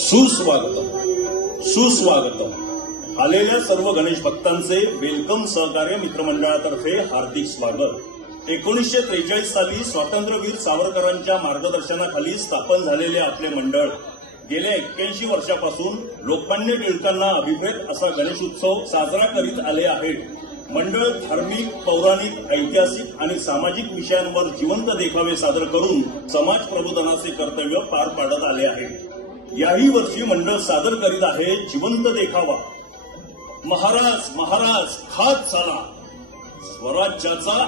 सुस्वागतम सुस्वागतम. आलेल्या सर्व गणेश भक्तांचे वेलकम सहकार्य मित्रमंडळातर्फे हार्दिक स्वागत. 1943 साली स्वातंत्र्यवीर सावरकरांच्या मार्गदर्शनाखाली स्थापन झालेले आपले मंडळ गेल्या 81 वर्षापासून लोकमान्य टिळकांना अभिप्रेत असा गणेशोत्सव साजरा करीत आले आहे. मंडळ धार्मिक, पौराणिक, ऐतिहासिक आणि सामाजिक विषयांवर जिवंत देखावे सादर करून समाज प्रबोधनाचे कर्तव्य पार पाडत आले आहे. याही वर्षी मंडळ सादर करीत आहे जिवंत देखावा. महाराज महाराज खात चाला, स्वराज्याचा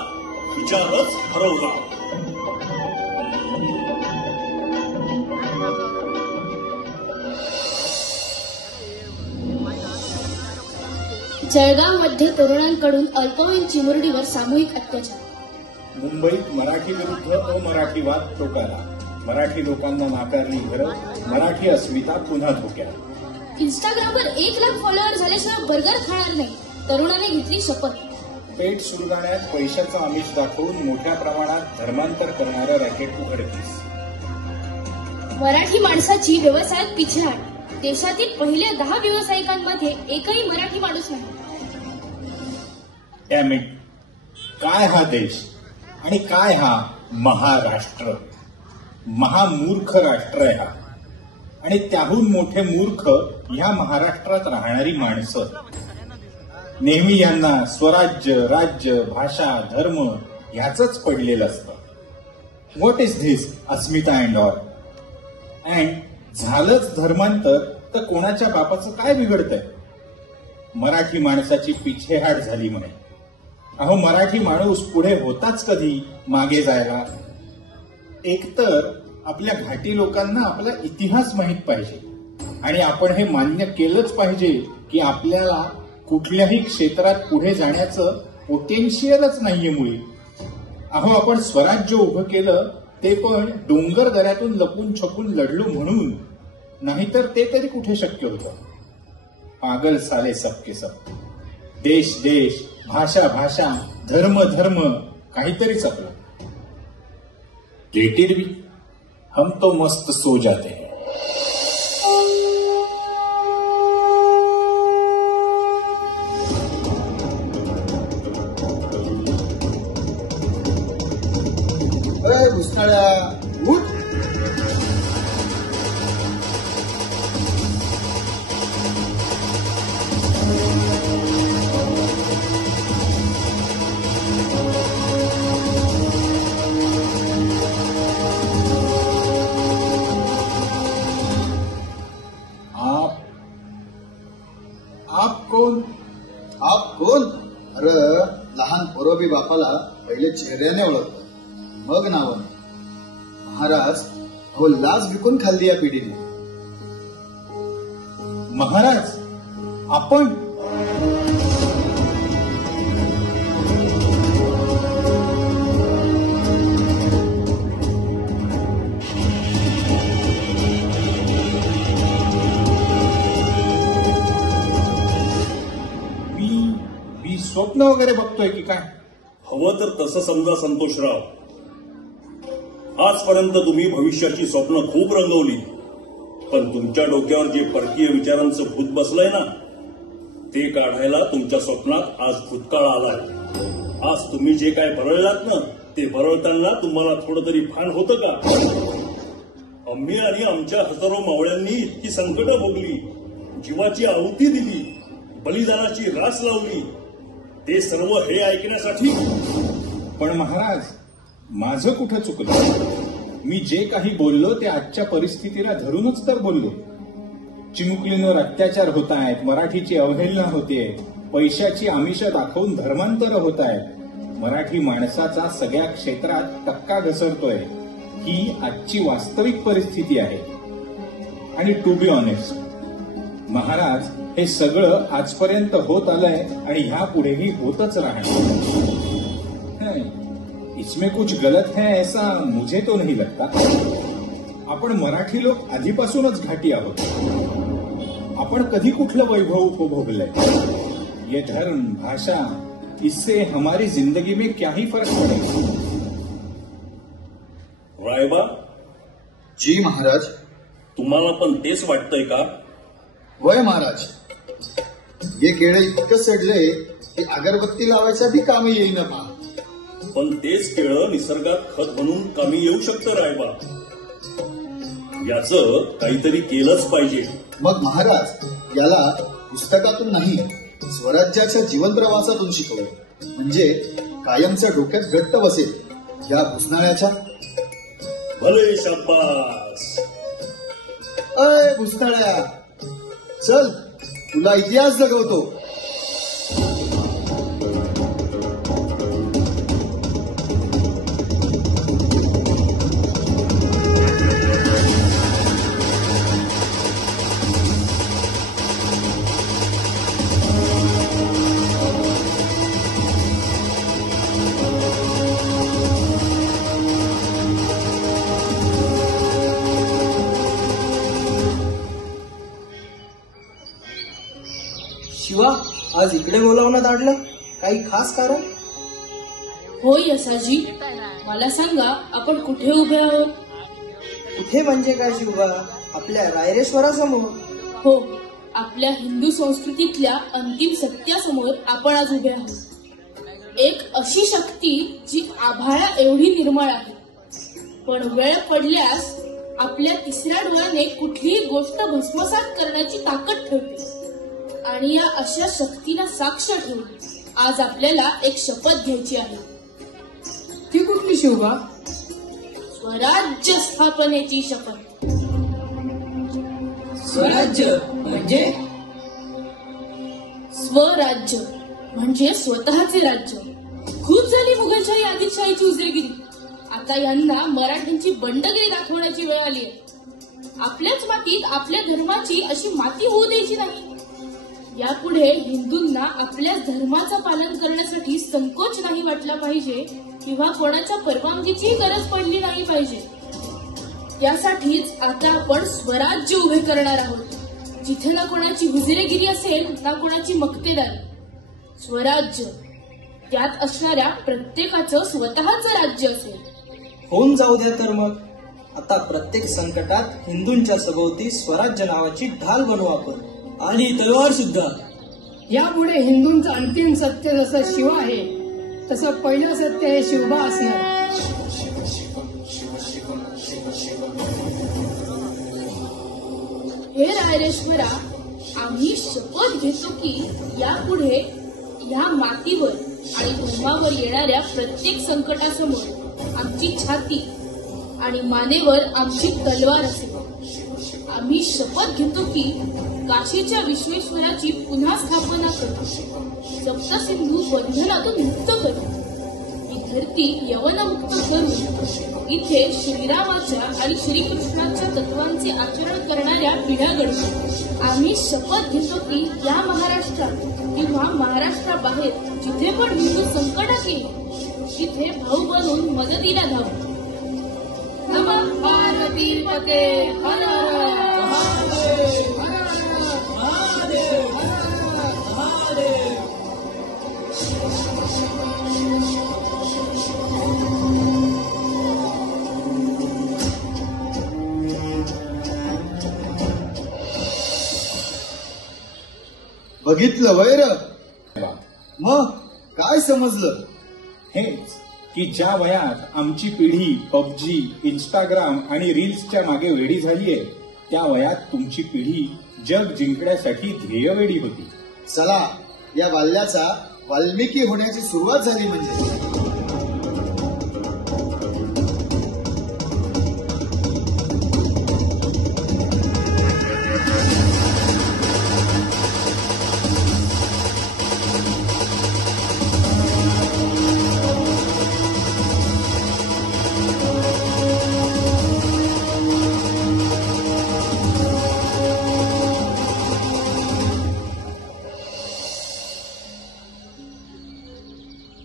विचारच हरवला. जळगावमध्ये तरुणांकडून अल्पवयीन चिमुरडीवर सामूहिक अत्याचार. मुंबईत मराठी विरुद्ध अमराठीवाद टोकाला. मराठी लोकांना नाकारली घरं, मराठी अस्मिता पुन्हा धोक्यात. इंस्टाग्रामवर 1 लाख फॉलोअर झाल्याशिवाय बर्गर खाणार नाही, तरुणाने घेतली शपथ. पेट सुरगाण्यात पैशाचं आमिष दाखवून मोठ्या प्रमाणात धर्मांतर करणारं रॅकेट उघडकीस. मराठी माणसाची व्यवसायात पिछेहाट. देशातील पहिल्या 10 व्यावसायिकांमध्ये एकही मराठी माणूस नाही. डॅमिट, काय हा देश आणि काय हा महाराष्ट्र. महामूर्ख राष्ट्र आहे हा. आणि त्याहून मोठे मूर्ख ह्या महाराष्ट्रात राहणारी माणसं. नेहमी यांना स्वराज्य, राज्य, भाषा, धर्म ह्याचंच पडलेलं असतं. What is this Asmita and all. And झालंच धर्मांतर तर कोणाच्या बापाचं काय बिघडतंय. मराठी माणसाची पिछेहाट झाली म्हणे. अहो, मराठी माणूस पुढे होताच कधी मागे जायला. एकतर आपल्या घाटी लोकांना आपला इतिहास माहित पाहिजे आणि आपण हे मान्य केलंच पाहिजे की आपल्याला कुठल्याही क्षेत्रात पुढे जाण्याचं पोटेन्शियलच नाहीये मुळी. अहो, आपण स्वराज्य उभं केलं ते पण डोंगर दऱ्यातून लपून छपून लढलो म्हणून, नाहीतर ते तरी कुठे शक्य होतं. पागल साले सबके सब. देश देश, भाषा भाषा, धर्म धर्म, काहीतरीच आपलं. लेटिड भी, हम तो मस्त सो जाते हैं. घुसणाऱ्या उठ. आप कोण? अरे, लहान पोरोबी बापाला पहिले चेहऱ्याने ओळखत, मग नावाने. महाराज, अहो लाज विकून खाल्ली या पिढीने. महाराज, आपण स्वप्न वगैरे बघतोय की काय? हवं तर तसं समजा संतोषराव. आजपर्यंत तुम्ही भविष्याची स्वप्न खूप रंगवली, पण तुमच्या डोक्यावर जे परकीय विचारांचं भूत बसलंय ना, ते काढायला तुमच्या स्वप्नात आज भूतकाळ आलाय. आज तुम्ही जे काय भरळलात ना, ते भरळताना तुम्हाला थोडं तरी भान होतं का? आम्ही आणि आमच्या हजारो मावळ्यांनी इतकी संकटं भोगली, जीवाची आहुती दिली, बलिदानाची रास लावली, ते सर्व हे ऐकण्यासाठी. पण महाराज, माझं कुठं चुकलं? मी जे काही बोललो ते आजच्या परिस्थितीला धरूनच तर बोललो. चिमुकलींवर अत्याचार होत आहेत, मराठीची अवहेलना होतेय, पैशाची आमिष दाखवून धर्मांतर होत आहेत, मराठी माणसाचा सगळ्या क्षेत्रात टक्का घसरतोय. ही आजची वास्तविक परिस्थिती आहे. आणि टू बी ऑनेस्ट महाराज, हे सगळं आजपर्यंत होत आलंय आणि ह्या पुढेही होतच राहणार. इसमें कुछ गलत है ऐसा मुझे तो नहीं लगता. आपण मराठी लोक आधीपासूनच घाटी आहोत. आपण कधी कुठलं वैभव उपभोगलंय? ये धर्म, भाषा, इससे हमारी जिंदगी में क्या ही फर्क पड़ेगा? रायबा, जी महाराज. तुम्हाला पण तेच वाटतंय का? वय महाराज, हे केळे इतकं सडले की अगरबत्ती लावायसाठी कामी येईना पहा. पण तेच केळं निसर्गात खत म्हणून कामी येऊ शकतं रायबा. याचं काहीतरी केलंच पाहिजे. मग महाराज याला पुस्तकातून नाही, स्वराज्याच्या जीवन प्रवासातून शिकवलं म्हणजे कायमच्या डोक्यात घट्ट बसेल. या भुसनाळ्याच्या. भले शाबास. अय भुसनाळ्या, चल तुला इतिहास जगवतो. शिवा, आज इकडे बोलावण्यात आणलं, काही खास कारण? होय यसाजी, मला सांगा आपण कुठे उभे आहोत? कुठे म्हणजे काय शिवा? आपल्या रायरेश्वरासमोर. हो, आपल्या हिंदू संस्कृतीतल्या अंतिम सत्यासमोर आपण आज उभे आहोत. एक अशी शक्ती जी आभाळा एवढी निर्मळ आहे, पण वेळ पडल्यास आपल्या तिसऱ्या डोळ्याने कुठलीही गोष्ट भस्मसात करण्याची ताकद ठेवते. आणि या अशा शक्तीला साक्ष ठेवून आज आपल्याला एक शपथ घ्यायची आहे. ती कुठली शिवा? स्वराज्य स्थापनेची शपथ. स्वराज्य म्हणजे? स्वराज्य म्हणजे स्वतःचे राज्य. खूप झाली मुघलशाही आदिलशाहीची उजळगिरी. आता यांना मराठ्यांची बंडगिरी दाखवण्याची वेळ आली आहे. आपल्याच मातीत आपल्या धर्माची अशी माती होऊ द्यायची नाही. यापुढे हिंदूंना आपल्या धर्माचं पालन करण्यासाठी संकोच नाही वाटला पाहिजे किंवा कोणाच्या परवानगीची गरज पडली नाही पाहिजे. यासाठीच आता आपण स्वराज्य उभे करणार आहोत, जिथे ना कोणाची हुजिरेगिरी असेल ना कोणाची मक्तेदारी. स्वराज्य, त्यात असणाऱ्या प्रत्येकाचं स्वतःचं राज्य असेल. होऊन जाऊ द्या तर मग. आता प्रत्येक संकटात हिंदूंच्या सभोवती स्वराज्य नावाची ढाल बनवू आपण, आणि तलवार सुद्धा. यापुढे हिंदूंचं अंतिम सत्य जसं शिव आहे तसं पहिलं सत्य हे शिवबा असणार. हे रायरेश्वरा, आम्ही शपथ घेतो की यापुढे या मातीवर आणि धर्मावर येणाऱ्या प्रत्येक संकटासमोर आमची छाती आणि मानेवर आमची तलवार असेल. आम्ही शपथ घेतो की काशीच्या विश्वेश्वराची पुन्हा स्थापना करू, सप्तसिंधू बंधनातून मुक्त करू, ही धरती यवनमुक्त करून इथे श्रीरामाच्या आणि श्रीकृष्णाच्या तत्वांचे आचरण करणाऱ्या पिढ्या घडवू. आम्ही शपथ घेतो की या महाराष्ट्रात किंवा महाराष्ट्राबाहेर जिथे पण हिंदू संकटात येईल तिथे भाऊ बनून मदतीला धावू. नमः पार्वती पते हर हर महादेव, हर हर महादेव, हर हर महादेव. बघितलं वैर? मग काय समजलं? हेच की ज्या वयात आमची पिढी पबजी, इंस्टाग्राम आणि रील्सच्या मागे वेडी झालीये, त्या वयात तुमची पिढी जग जिंकण्यासाठी ध्येयवेडी होती. चला, या बाल्याचा वाल्मिकी होण्याची सुरुवात झाली म्हणजे.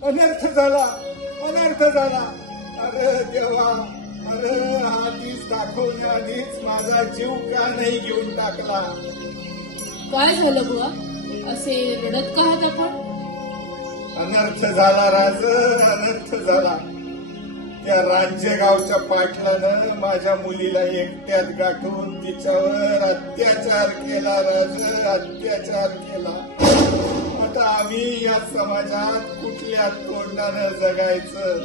अनर्थ झाला, अनर्थ झाला. अरे देवा, अरे आधीच दाखवण्याआधीच माझा जीव का नाही घेऊन टाकला? काय झालं बुवा? असे रडत का आहात आपण? अनर्थ झाला राज, अनर्थ झाला. त्या रांजेगावच्या पाटलानं माझ्या मुलीला एकट्यात गाठून तिच्यावर अत्याचार केला, अत्याचार केला. आता आम्ही या समाजात कुठल्या तोंडानं जगायचं?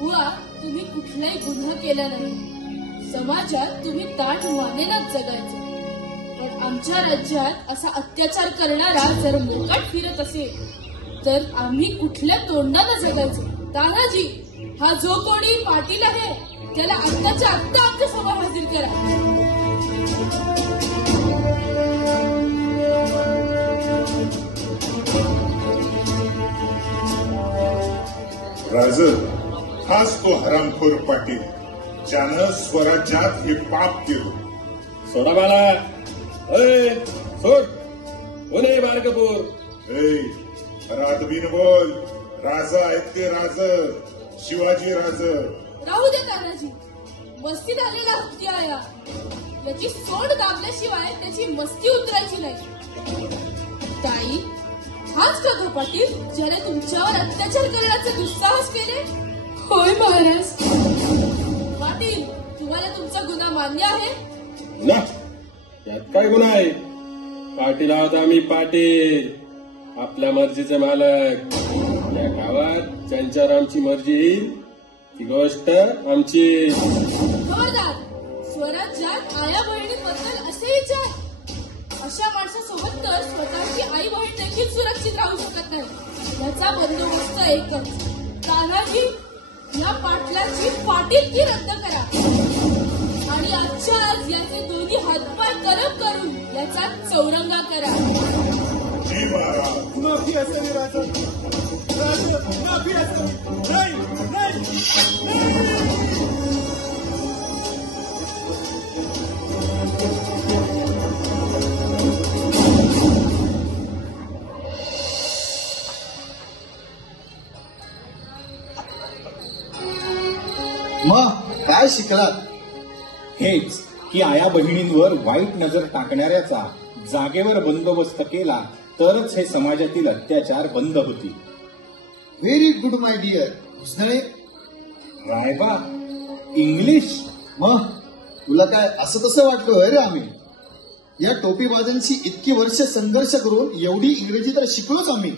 बुवा, तुम्ही कुठलाही गुन्हा केला नाही. समाजात तुम्ही ताठ मानेनच जगायचं. पण आमच्या राज्यात असा अत्याचार करणारा जर मोकाट फिरत असेल तर आम्ही कुठल्या तोंडानं जगायचं? तानाजी, हा जो कोणी पाटील आहे त्याला आत्ताच्या आत्ता आमच्या समोर हजर करा. राज, हाच तो हरामखोर पाटील ज्यानं स्वराज्यात हे पाप केलं. सोडा बाला, सोड. कोणी बारकपूर राजबीन बोल. राजा आहेत ते राज, शिवाजी राज. राहू दे तानाजी, मस्तीत आलेला हत्या आया. याची सोंड दाबल्याशिवाय त्याची मस्ती उतरायची नाही. ताई, हाच का तो पाटील ज्याने तुमच्यावर अत्याचार करण्याचे दुस्साहस केले? होय महाराज. पाटील, तुम्हाला तुमचा गुन्हा मान्य आहे ना? यात काय गुन्हा आहे? पाटील आहोत आम्ही, पाटील. आपल्या मर्जीचे मालक. या गावात ज्यांच्यावर आमची मर्जी येईल ती गोष्ट आमची. खबरदार, स्वराज्यात आया बहिणींबद्दल असे विचार. अशा माणसासोबत तर स्वतःची आई बहीण देखील सुरक्षित राहू शकत नाही. याचा बंदोबस्त एकच. तानाजी, या पाटलाची पाटीलकी रद्द करा आणि आजच्या आज याचे दोन्ही हातपाय करम करून याचा चौरंगा करा. जी महाराज. माफी असावी राजा, माफी असावी. नाही, नाही. मग काय शिकलात? हेच की आया बहिणींवर वाईट नजर टाकणाऱ्याचा जागेवर बंदोबस्त केला तरच हे समाजातील अत्याचार बंद होतील. Very good my dear Bhusnale. Raiba, English? मग तुला काय असं तसं वाटलं रे? आम्ही या टोपीबाजांशी इतकी वर्ष संघर्ष करून एवढी इंग्रजी तर शिकलोच आम्ही.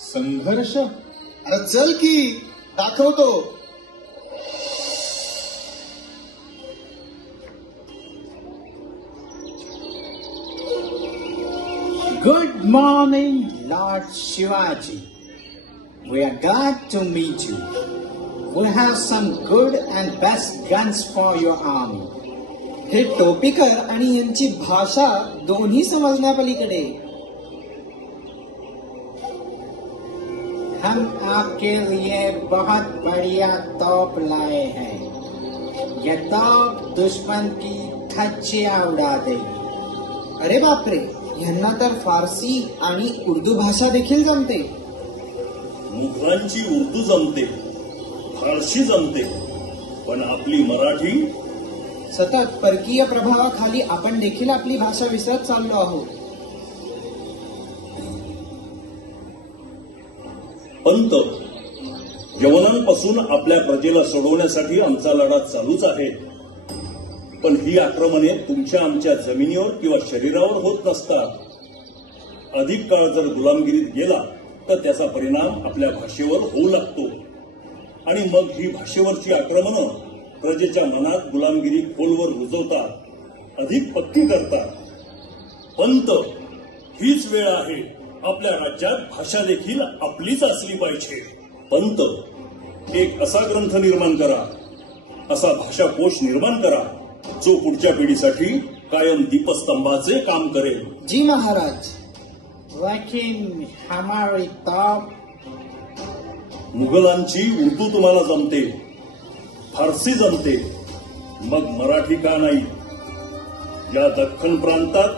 संघर्ष? अरे चल की दाखवतो. Good morning, Lord Shivaji. We are glad to meet you. We have some good and best guns for your army. हे टोपीकर आणि यांची भाषा दोन्ही समजण्यापलीकडे. हम आपके लिए बहुत बढ़िया तोप लाए हैं. ये तोप दुश्मन की धज्जियां उड़ा देगी. अरे बापरे, यांना तर फारसी आणि उर्दू भाषा देखील जमते. मुघलांची उर्दू जमते, फारसी जमते, पण आपली मराठी. सतत परकीय प्रभावाखाली आपण देखील आपली भाषा विसरत चाललो आहोत. पंत, यवनांपासून आपल्या प्रजेला सोडवण्यासाठी आमचा लढा चालूच आहे. पण ही आक्रमणे तुमच्या आमच्या जमिनीवर किंवा शरीरावर होत नसतात. अधिक काळ जर गुलामगिरीत गेला तर त्याचा परिणाम आपल्या भाषेवर होऊ लागतो आणि मग ही भाषेवरची आक्रमणं प्रजेच्या मनात गुलामगिरी खोलवर रुजवतात, अधिक पक्की करतात. पंत, हीच वेळ आहे. आपल्या राज्यात भाषा देखील आपलीच असली पाहिजे. पंत, एक असा ग्रंथ निर्माण करा, असा भाषाकोश निर्माण करा जो पुढच्या पिढीसाठी कायम दीपस्तंभाचे काम करेल. जी महाराज. लेकिन हमारी तोप. मुघलांची उर्दू तुम्हाला जमते, फारसी जमते, मग मराठी का नाही? या दख्खन प्रांतात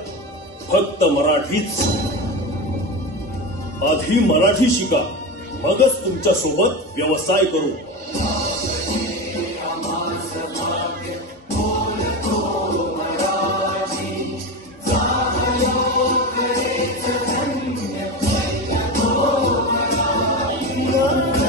फक्त मराठीच. आधी मराठी शिका, मगच तुमच्या सोबत व्यवसाय करू. Thank you.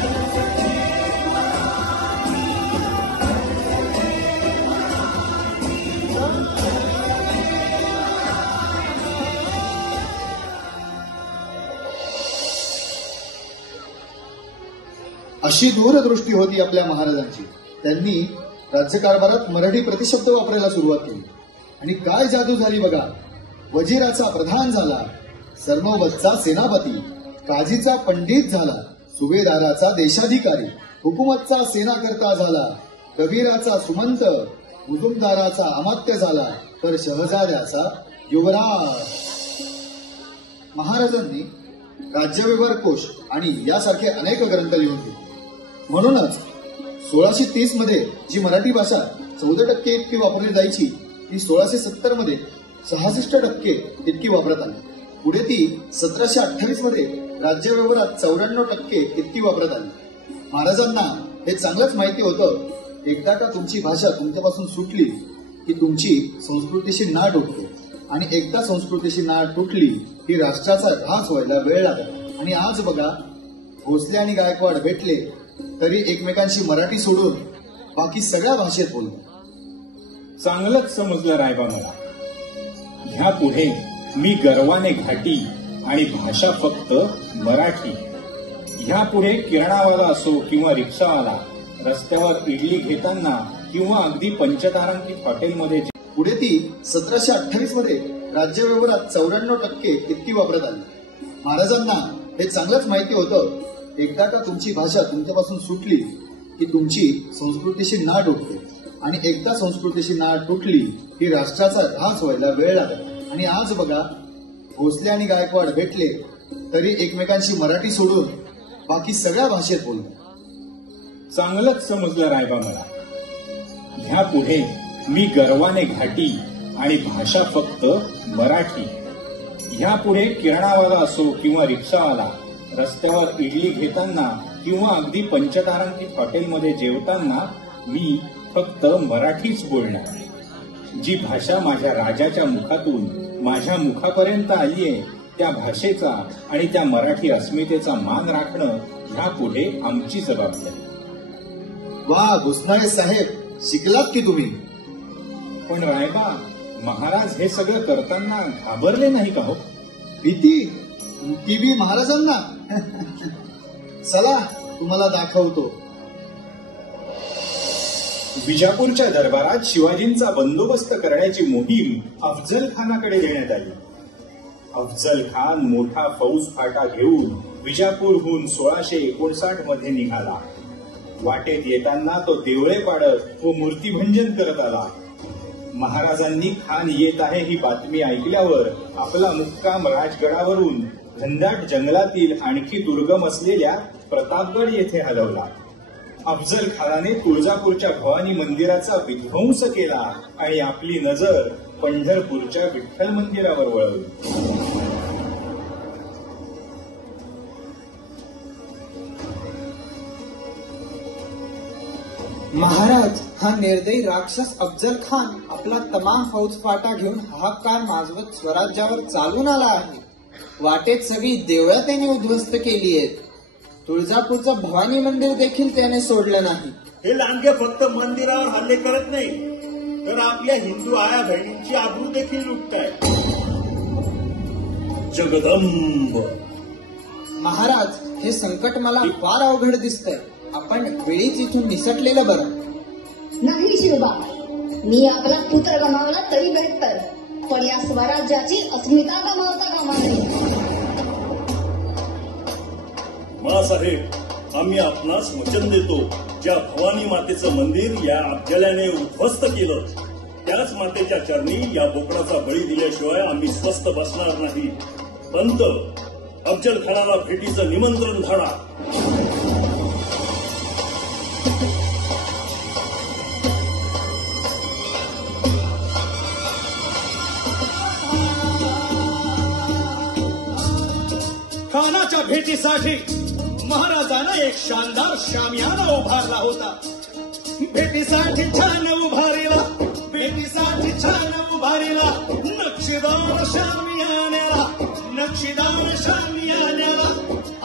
अशी दूरदृष्टी होती आपल्या महाराजांची. त्यांनी राज्यकारभारात मराठी प्रतिशब्द वापरायला सुरुवात केली आणि काय जादू झाली बघा. वजीराचा प्रधान झाला, सरनोबतचा सेनापती, काझीचा पंडित झाला, सुभेदाराचा देशाधिकारी, हुकुमतचा सेनाकर्ता झाला, कबीराचा सुमंत, मुजुमदाराचा अमात्य झाला, तर शहजाद्याचा युवराज. महाराजांनी राज्यव्यवहार कोश आणि यासारखे अनेक ग्रंथ लिहून दिले. म्हणूनच 1630 मध्ये जी मराठी भाषा 14% इतकी वापरली जायची ती 1670 मध्ये 66% इतकी वापरत आली. पुढे ती 1728 मध्ये राज्यव्यवहारात 94% इतकी वापरत आली. महाराजांना हे चांगलंच माहिती होतं, एकदा का तुमची भाषा तुमच्यापासून सुटली की तुमची संस्कृतीशी नाळ उठते आणि एकदा संस्कृतीची नाळ तुटली की राष्ट्राचा ऱ्हास व्हायला वेळ लागतो. आणि आज बघा, भोसले आणि गायकवाड भेटले तरी एकमेकांशी मराठी सोडून बाकी सगळ्या भाषेत बोलतात. चांगलंच समजलं रायबा मला. ह्या पुढे मी गर्वाने घाटी आणि भाषा फक्त मराठी. ह्या पुढे किराणावाला असो किंवा रिक्षावाला, रस्त्यावर इडली घेताना किंवा अगदी पंचतारांकित हॉटेलमध्ये. पुढे ती 1728 मध्ये राज्यव्यवहारात 94% इतकी वापरत आली. महाराजांना हे चांगलंच माहिती होतं, एकदा का तुमची भाषा तुमच्यापासून सुटली की तुमची संस्कृतीशी नाळ उठते आणि एकदा संस्कृतीची नाळ तुटली की राष्ट्राचा ऱ्हास व्हायला वेळ लागतो. आणि आज बघा, भोसले आणि गायकवाड भेटले तरी एकमेकांशी मराठी सोडून बाकी सगळ्या भाषेत बोलतात. चांगलंच समजलं रायबा मला. ह्या पुढे मी गर्वाने घाटी आणि भाषा फक्त मराठी. ह्या पुढे किराणावाला असो किंवा रिक्षावाला, रस्त्यावर इडली घेताना किंवा अगदी पंचतारांकित हॉटेलमध्ये जेवताना मी फक्त मराठीच बोलणार. जी भाषा माझ्या राजाच्या मुखातून माझ्या मुखापर्यंत आलीये त्या भाषेचा आणि त्या मराठी अस्मितेचा मान राखणं ह्या पुढे आमची जबाबदारी. वा भुसनाळे साहेब, शिकलात की तुम्ही. पण रायबा, महाराज हे सगळं करताना घाबरले नाही का हो? भीती ती बी महाराजांना. चला तुम्हाला दाखवतो. विजापूरच्या दरबारात शिवाजींचा बंदोबस्त करण्याची मोहीम अफजल खानाकडे देण्यात आली. अफजल खान मोठा फौज फाटा घेऊन विजापूरहून 1659 मध्ये निघाला. वाटेत येताना तो देवळे पाडत व मूर्तीभंजन करत आला. महाराजांनी खान येत आहे ही बातमी ऐकल्यावर आपला मुक्काम राजगडावरून घनदाट जंगलातील आणखी दुर्गम असलेल्या प्रतापगड येथे हलवला. अफजल खानाने तुळजापूरच्या भवानी मंदिराचा विध्वंस केला आणि आपली नजर पंढरपूरच्या विठ्ठल मंदिरावर वळवली. महाराज, हा निर्दयी राक्षस अफजल खान आपला तमाम फौज फाटा घेऊन हाहाकार माजवत स्वराज्यावर चालून आला आहे. वाटेत सगळी देवळं त्याने उद्ध्वस्त केली आहेत. तुळजापूरचं भवानी मंदिर देखील त्याने सोडलं नाही. हे लांडगे फक्त मंदिरावर हल्ले करत नाही, तर आपल्या हिंदू आया बहिणींची आबरू देखील लुटताय. जगदंब. महाराज, हे संकट मला फार अवघड दिसतंय. आपण वेळीच इथून निसटलेलं बरं. नाही शिवबा, मी आपला पुत्र गमावला तरी बेहतर, पण या स्वराज्याची अस्मिता गमावता कामा नये. मासाहेब, आम्ही आपणास वचन देतो, ज्या भवानी मातेचं मंदिर या अफजलाने उद्ध्वस्त केलं त्याच मातेच्या चरणी या बोकडाचा बळी दिल्याशिवाय आम्ही स्वस्थ बसणार नाही. पंत, अफजल खानाला भेटीचं निमंत्रण धाडा. खानाच्या भेटीसाठी महाराजानं एक शानदार शामियाना उभारला होता. भेटीसाठी छान उभारीला, भेटीसाठी छान उभारीला नक्षीदार शामियान्याला, नक्षीदार शामियान्याला.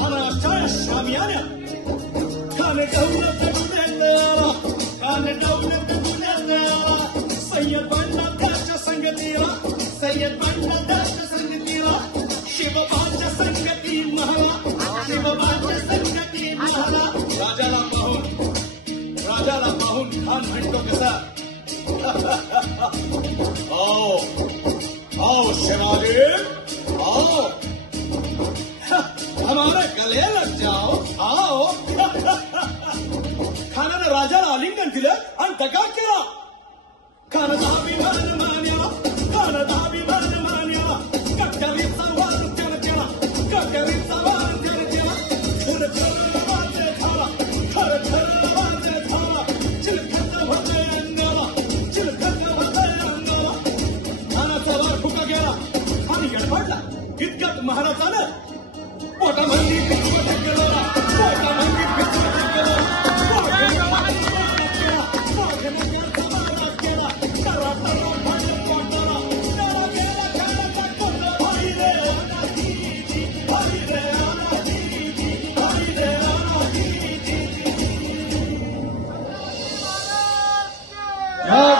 अनाच्या शामियान्या खान दौलत पुण्यात आला, खान दौलत पुण्यात आला. सय्यद बनला त्याच्या संगतीला, सय्यद बनला त्याच्या संगतीला. शिवबाच्या संगती महाला, शिवबाच्या संगती महाला. राजाला राजाला पाहून खान म्हणतो कसा आओ आओ शिवाजी आओ हमारे गले लग जाओ आओ खानानं राजाला आलिंगन दिलं आणि दगा केला. खानाचा अभिमान मान्या खानाचा अभिमान मान्या कट्टरीचा वार त्यानं केला कट्टरीचा वार त्यानं केला खर खर वाजे खाला खर खर वाजे खाला चिलखत होते अंगाला चिलखत होते अंगाला. खानाचा वार फुका गेला आणि गडबडला इतक्यात महाराजानं पोटामध्ये पिचवट केला पोटामध्ये पिचवट केला.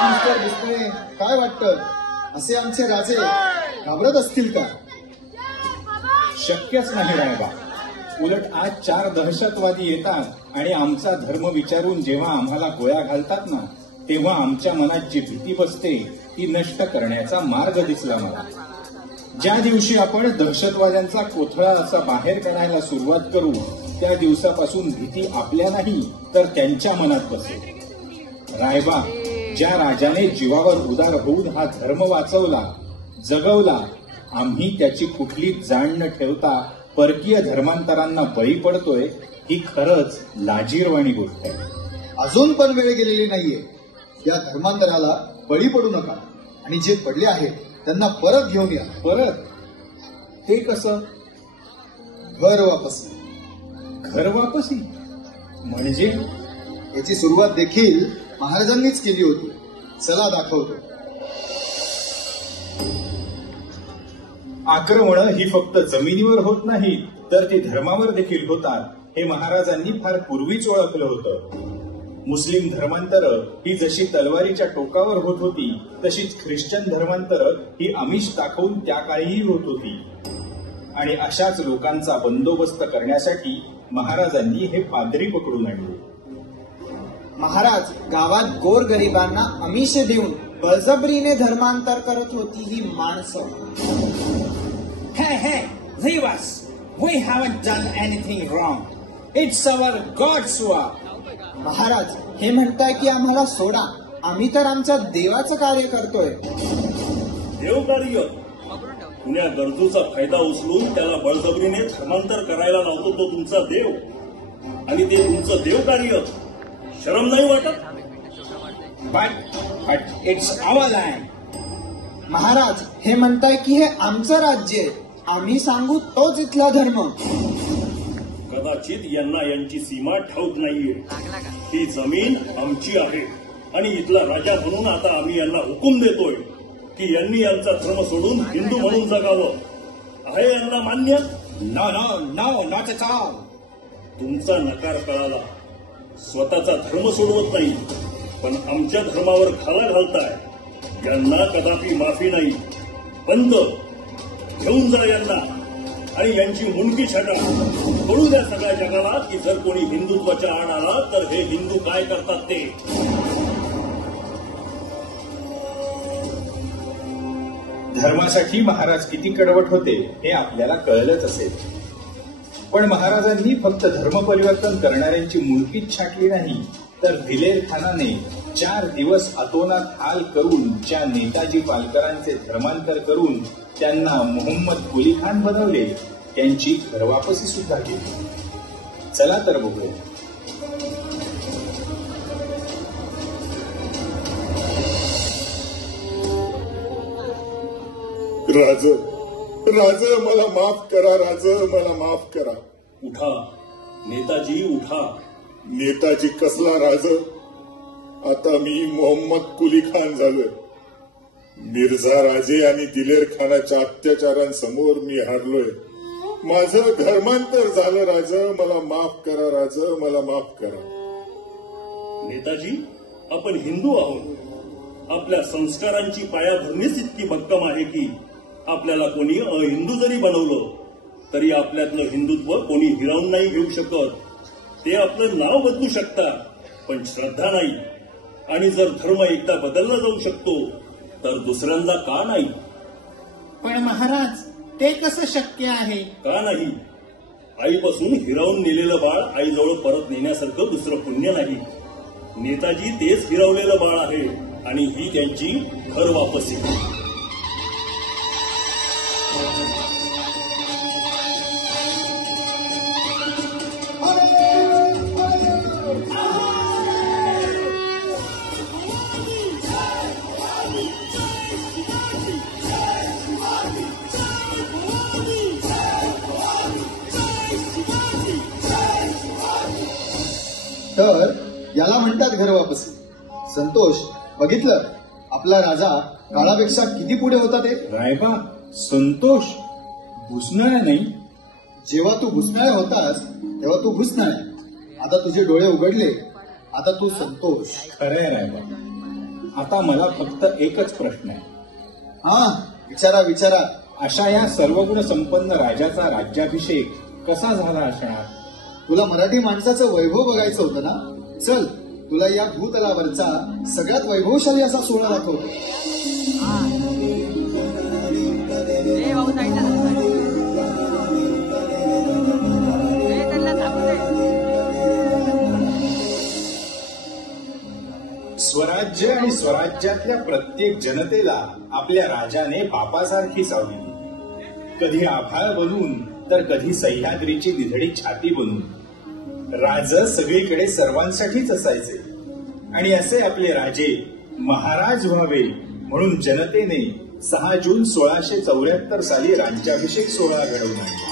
मिस्टर बिस्कुळे, काय वाटतं असे आमचे राजे घाबरत असतील का? शक्यच नाही रायबा. उलट आज 4 दहशतवादी येतात आणि आमचा धर्म विचारून जेव्हा आम्हाला गोळ्या घालतात ना, तेव्हा आमच्या मनात जी भीती बसते ती नष्ट करण्याचा मार्ग दिसला मला. ज्या दिवशी आपण दहशतवाद्यांचा कोथळा असा बाहेर काढायला सुरुवात करू त्या दिवसापासून भीती आपल्या नाही तर त्यांच्या मनात बसेल. रायबा, ज्या राजाने जीवावर उदार होऊन हा धर्म वाचवला जगवला, आम्ही त्याची कुठली जाण न ठेवता परकीय धर्मांतरांना बळी पडतोय ही खरंच लाजीरवाणी गोष्ट आहे. अजून पण वेळ गेलेली नाहीये. या धर्मांतराला बळी पडू नका आणि जे पडले आहेत त्यांना परत घेऊन या. परत? ते कसं? घर वापस. घर वापसी म्हणजे? याची सुरुवात देखील महाराजांनीच केली होती. चला दाखवतो. आक्रमण ही फक्त जमिनीवर होत नाही तर ती धर्मावर देखील होतात हे महाराजांनी फार पूर्वीच ओळखलं होतं. मुस्लिम धर्मांतर ही जशी तलवारीच्या टोकावर होत होती तशीच ख्रिश्चन धर्मांतर ही आमिष दाखवून त्या काळीही होत होती. आणि अशाच लोकांचा बंदोबस्त करण्यासाठी महाराजांनी हे पादरी पकडून आणले. महाराज गावात गोरगरिबांना आमिष देऊन बळजबरीने धर्मांतर करत होती ही माणसं. Hey, hey, leave us. We haven't done anything wrong. It's our God's work. Maharaj हे म्हणताय की आम्हाला सोडा, आम्ही तर आमच्या देवाचं कार्य करतोय. देवकार्य? कुण्या गरजूचा फायदा उचलून त्याला बळजबरीने धर्मांतर करायला लावतो तो तुमचा देव, आणि ते तुमचं देवकार्य शरम नाही वाटत? But it's our land. Maharaj हे म्हणताय की हे आमचं राज्य आहे, आम्ही सांगू तोच इथला धर्म. कदाचित यांना यांची सीमा ठाऊक नाहीये. ही जमीन आमची आहे आणि इथला राजा म्हणून आता आम्ही यांना हुकूम देतोय की यांनी यांचा धर्म सोडून हिंदू म्हणून जगावं. आहे यांना मान्य? No, no, no, not at all. तुमचा नकार कळाला. स्वतःचा धर्म सोडवत नाही पण आमच्या धर्मावर खाला घालताय. यांना कदापि माफी नाही. बंद घेऊन जा यांना आणि यांची मुंडकी छाटा. कळू द्या सगळ्या जगाला की जर कोणी हिंदुत्वाच्या आड आला तर हे हिंदू काय करतात ते. धर्मासाठी महाराज किती कडवट होते हे आपल्याला कळलंच असेल. पण महाराजांनी फक्त धर्म परिवर्तन करणाऱ्यांची मुंडकीच छाटली नाही तर दिलेर खानाने 4 दिवस अतोनात हाल करून ज्या नेताजी पालकरांचे धर्मांतर करून त्यांना मोहम्मद कुली खान बनवले त्यांची घरवापसी सुद्धा केली. चला तर बघूया. राज राज मला माफ करा. राज मला माफ करा. उठा नेताजी उठा. नेताजी कसला राज? आता मी मोहम्मद कुली खान झालोय. मिर्झा राजे आणि दिलेर खानाच्या अत्याचारांसमोर मी हारलोय. माझं धर्मांतर झालं. राज मला माफ करा. राज मला माफ करा. नेताजी आपण हिंदू आहोत. आपल्या संस्कारांची पायाभरणीच इतकी भक्कम आहे की आपल्याला कोणी अहिंदू जरी बनवलं तरी आपल्यातलं हिंदुत्व कोणी हिरावून नाही घेऊ शकत. ते आपलं नाव बदलू शकतात पण श्रद्धा नाही. आणि जर धर्म एकदा बदलला जाऊ शकतो तर दुसऱ्यांदा का नाही? पण महाराज, ते कसं शक्य आहे? का नाही? आईपासून हिरावून नेलेलं बाळ आईजवळ परत नेण्यासारखं दुसरं पुण्य नाही. नेताजी तेच हिरावलेलं बाळ आहे आणि ही त्यांची घर वापसी. तर याला म्हणतात घर वापसी. संतोष, बघितलं आपला राजा काळापेक्षा किती पुढे होता ते. रायबा, संतोष भुसणाऱ्या नाही. जेव्हा तू भुसणाऱ्या होतास तेव्हा तू भुसणाऱ्या. आता तुझे डोळे उघडले, आता तू संतोष. खरंय रायबा. आता मला फक्त एकच प्रश्न आहे. हा, विचारा विचारा. अशा या सर्वगुण संपन्न राजाचा राज्याभिषेक कसा झाला असणार? तुला मराठी माणसाचं वैभव बघायचं होतं ना? चल, तुला या भूतलावरचा सगळ्यात वैभवशाली असा सोहळा दाखवतो. स्वराज्य आणि स्वराज्यातल्या प्रत्येक जनतेला आपल्या राजाने बापासारखी सावली. कधी आभाळ बनून तर कधी सह्याद्रीची निधडी छाती बनून. राज सगळीकडे सर्वांसाठीच असायचे आणि असे आपले राजे महाराज व्हावे म्हणून जनतेने 6 जून 1674 साली राज्याभिषेक सोहळा घडवून आणला.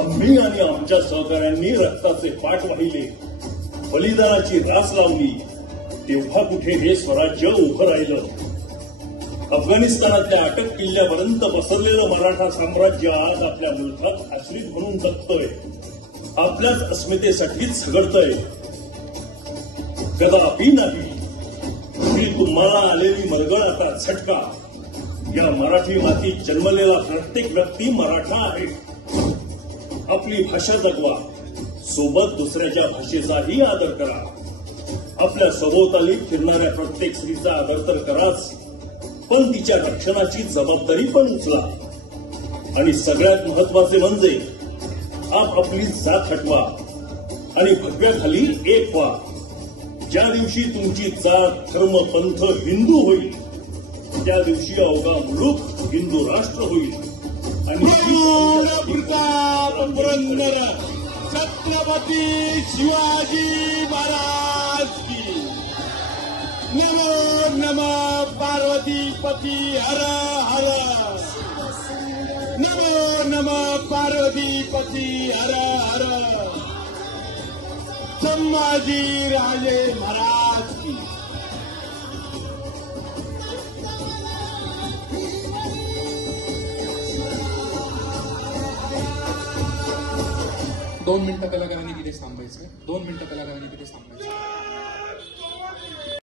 आम्ही आणि आमच्या सहकाऱ्यांनी रक्ताचे पाठ वाहिले, बलिदानाची रास लावली, तेव्हा कुठे हे स्वराज्य उभं राहिलं. अफगाणिस्तानातल्या अटक किल्ल्यापर्यंत पसरलेलं मराठा साम्राज्य आज आपल्या मुलखात आश्रित म्हणून जगतोय, आपल्याच अस्मितेसाठीच झगडतंय. कदापि नाही. ही तुम्हाला आलेली मरगळ आता झटका. या मराठी मातीत जन्मलेला प्रत्येक व्यक्ती मराठा आहे. आपली भाषा जगवा, सोबत दुसऱ्याच्या भाषेचाही आदर करा. आपल्या सभोवताली फिरणाऱ्या प्रत्येक स्त्रीचा आदर तर कराच, पण तिच्या रक्षणाची जबाबदारी पण उचला. आणि सगळ्यात महत्वाचे म्हणजे आपली जात हटवा आणि भगव्याखाली एक व्हा. ज्या दिवशी तुमची जात, धर्म, पंथ हिंदू होईल, त्या दिवशी अवघा मुलूक हिंदू राष्ट्र होईल. आणि पुरंदर छत्रपती शिवाजी महाराज की. नमो नमः पार्वतीपती हर हर. नमो नमः पार्वतीपती हर हर. संभाजी राजे महाराज की. 2 मिनिटं कलाकारांनी तिथे थांबायचं. 2 मिनिटं कलाकारांनी तिथे थांबायचं.